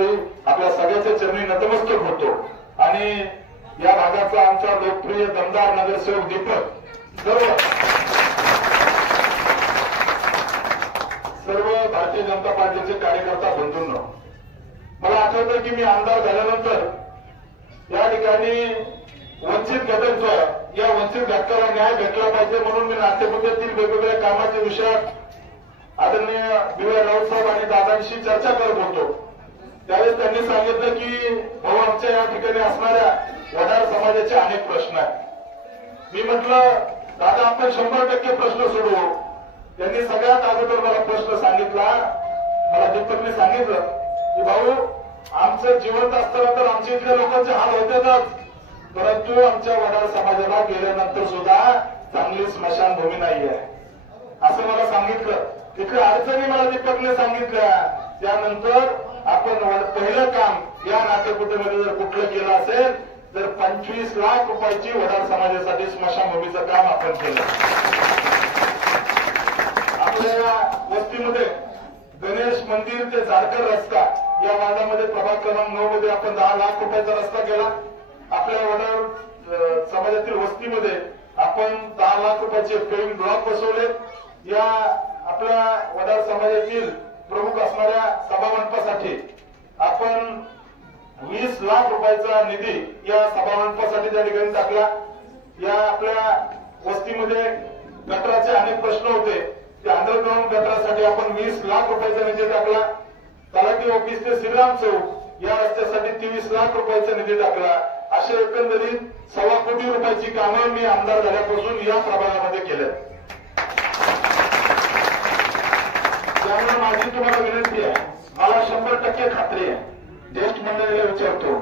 वेळी आपल्या सगळ्याच्या चरणी नतमस्तक होतो आणि या भागाचा आमचा लोकप्रिय दमदार नगरसेवक दीपक सर्व भारतीय जनता पार्टीचे कार्यकर्ता बंधूंनो, मला आठवतं की मी आमदार झाल्यानंतर या ठिकाणी वंचित घटक जो आहे, या वंचित घटकाला न्याय भेटला पाहिजे म्हणून मी नाट्यपुत्यातील वेगवेगळ्या कामाच्या विषयात आदरणीय बी.वाय. राऊत साहेब आणि दादांशी चर्चा करत होतो. त्यावेळेस त्यांनी सांगितलं की भाऊ, आमच्या या ठिकाणी असणाऱ्या वडार समाजाचे अनेक प्रश्न आहेत. मी म्हटलं दादा, आपण 100% प्रश्न सोडवू. त्यांनी सगळ्यात अगोदर मला प्रश्न सांगितला. मला दीपकने सांगितलं की भाऊ, आमचं जिवंत असताना तर आमच्या इथल्या लोकांचे हाल होतेच, परंतु आमच्या वडार समाजाला गेल्यानंतर सुद्धा चांगली स्मशानभूमी नाही आहे असं मला सांगितलं. तिकडे अडचणी मला दीपकने सांगितल्या. त्यानंतर आपण पहिलं काम या नाट्यकुटीमध्ये जर कुठलं केलं असेल तर 25 लाख रुपयाची वडार समाजासाठी स्मशानभूमीचं काम आपण केलं. आपल्या वस्तीमध्ये गणेश मंदिर ते झारखंड रस्ता या वार्डामध्ये प्रभाग क्रमांक 9 मध्ये आपण 10 लाख रुपयाचा रस्ता केला. आपल्या वडार समाजातील वस्तीमध्ये आपण 10 लाख रुपयाचे पेविंग ब्लॉक बसवले. या आपल्या वडार समाजातील प्रमुख असणाऱ्या सभामंडपासाठी आपण 20 लाख रुपयाचा निधी या सभामंडपासाठी त्या ठिकाणी टाकला. या आपल्या वस्तीमध्ये गटाराचे अनेक प्रश्न होते, त्या अंडरग्राऊंड गटारासाठी आपण 20 लाख रुपयाचा निधी टाकला. तलाठी ऑफिस ते श्रीराम चौक या रस्त्यासाठी 23 लाख रुपयाचा निधी टाकला. अशा एकंदरीत 1.25 कोटी रुपयाची कामं मी आमदार झाल्यापासून या प्रभागामध्ये केलं. त्यामुळे माझी तुम्हाला विनंती आहे, मला 100% खात्री आहे, ज्येष्ठ मंडळीला विचारतो,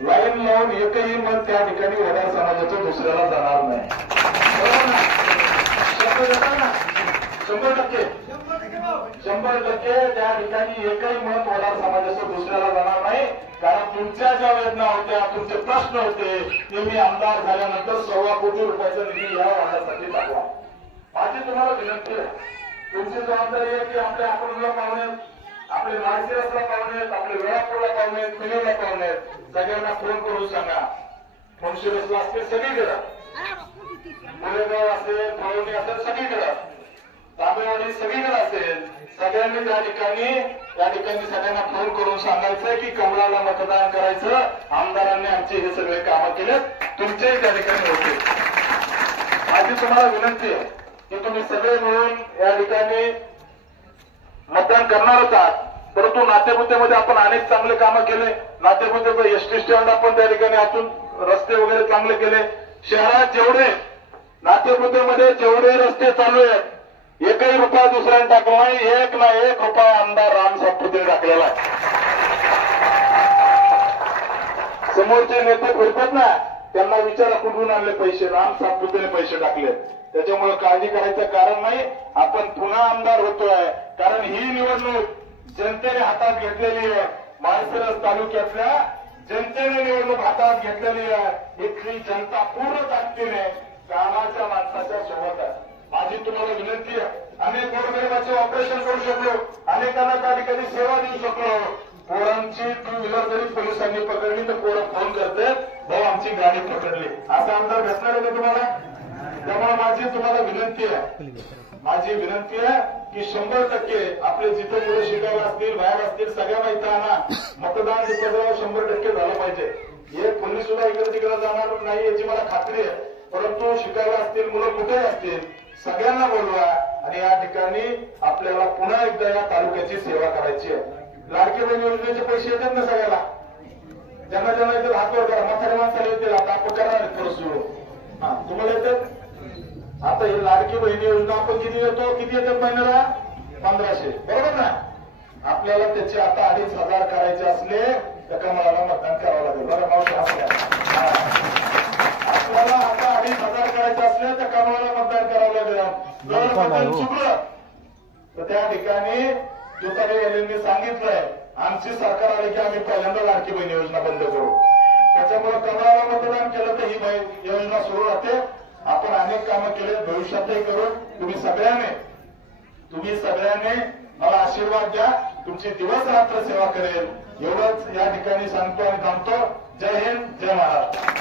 लाईन लावून एकही मत त्या ठिकाणी वडार समाजाचं दुसऱ्याला जाणार नाही. बरोबर ना? 100% त्या ठिकाणी एकही मत वडार समाजाचं दुसऱ्याला जाणार नाही. कारण तुमच्या ज्या वेदना होत्या, तुमचे प्रश्न होते, ते मी आमदार झाल्यानंतर 1.25 कोटी रुपयाचा निधी या वार्डासाठी टाकला. माझी तुम्हाला विनंती आहे, तुमची जबाबदारी आहे की आपल्या अकोला पाहुणे, आपले माळशिरसला पाहुणे, आपले वेळापूरला पाहुणे, पिलेला पाहुणे, सगळ्यांना फोन करून सांगा. माळशिरसला असतील सगळीकडे, मुलेगाव असेल, पाहुणे असेल सगळीकडे, तामिळवाडी सगळीकडे असेल, सगळ्यांनी त्या ठिकाणी सगळ्यांना फोन करून सांगायचं की कमळाला मतदान करायचं. आमदारांनी आमचे हे सगळे कामं केले, तुमचेही त्या ठिकाणी होते. माझी तुम्हाला विनंती आहे की तुम्ही सगळे मिळून या ठिकाणी मतदान करणारच आहात. परंतु नाट्यपुत्यामध्ये आपण अनेक चांगले कामं केले. नाट्यपुत्याचं एसटी स्टँड आपण त्या ठिकाणी आतून रस्ते वगैरे चांगले केले. शहरात जेवढे नाट्यपुत्यामध्ये जेवढे रस्ते चालू आहेत, एकही रुपया दुसऱ्याने टाकला नाही. 1 ना 1 रुपया आमदार राम सातपुते टाकलेला आहे. समोरचे नेते फिरतात ना, त्यांना विचारा कुठून आणले पैसे. राम सातपुतेने पैसे टाकले. त्याच्यामुळे काळजी करायचं कारण नाही. आपण पुन्हा आमदार होतोय, कारण ही निवडणूक जनतेने हातात घेतलेली आहे. माळशिरस तालुक्यातल्या जनतेने निवडणूक हातात घेतलेली आहे. इथली जनता पूर्ण ताकदीने कामाच्या माणसाच्या सोबत आहे. माझी तुम्हाला विनंती आहे, अनेक गोरगरिबाचे ऑपरेशन करू शकलो, अनेकांना त्या ठिकाणी सेवा देऊ शकलो. पोरांची 2 व्हीलर जरी पोलिसांनी पकडली तर पोरं फोन करते, भाऊ आमची गाडी पकडली. असा आमदार भेटणार आहे का तुम्हाला? त्यामुळे माझी तुम्हाला विनंती आहे की 100% आपले जिथे मुलं शिकायला असतील, बाहेर असतील, सगळ्या मैत्रिकांना मतदान 100% झालं पाहिजे. एक पोलीस सुद्धा इकडे तिकडे जाणार नाही याची मला खात्री आहे. परंतु शिकायला असतील मुलं कुठे असतील, सगळ्यांना बोलवा आणि या ठिकाणी आपल्याला पुन्हा एकदा या तालुक्याची सेवा करायची आहे. लाडकी बहीण योजनेचे पैसे येतात ना सगळ्याला, ज्यांना येतात हात वर करा. म्हाताऱ्या माणसाला येतील, आता आपण करणार परत सुरू. तुम्हाला येतात. आता ही लाडकी बहीण योजना आपण किती येतात महिन्याला? 1500, बरोबर ना? आपल्याला त्याचे आता 2500 करायचे असले तर कमळाला मतदान करावं लागेल. बरं मावशी असल्या आपल्याला आता 2500 करायचे असले तर कमळाला मतदान करावं लागेल. जर मतदान चुकलं तर त्या ठिकाणी तुतारे यांनी सांगितलंय, आमची सरकार आले की आम्ही पहिल्यांदा लाडकी बहीण योजना बंद करू. त्याच्यामुळे कमळाला मतदान केलं तर ही योजना सुरू राहते. आपण अनेक कामं केले, भविष्यातही करू. तुम्ही सगळ्यांनी मला आशीर्वाद द्या. तुमची दिवस रात्र सेवा करेल एवढंच या ठिकाणी सांगतो आणि थांबतो. जय हिंद, जय महाराष्ट्र.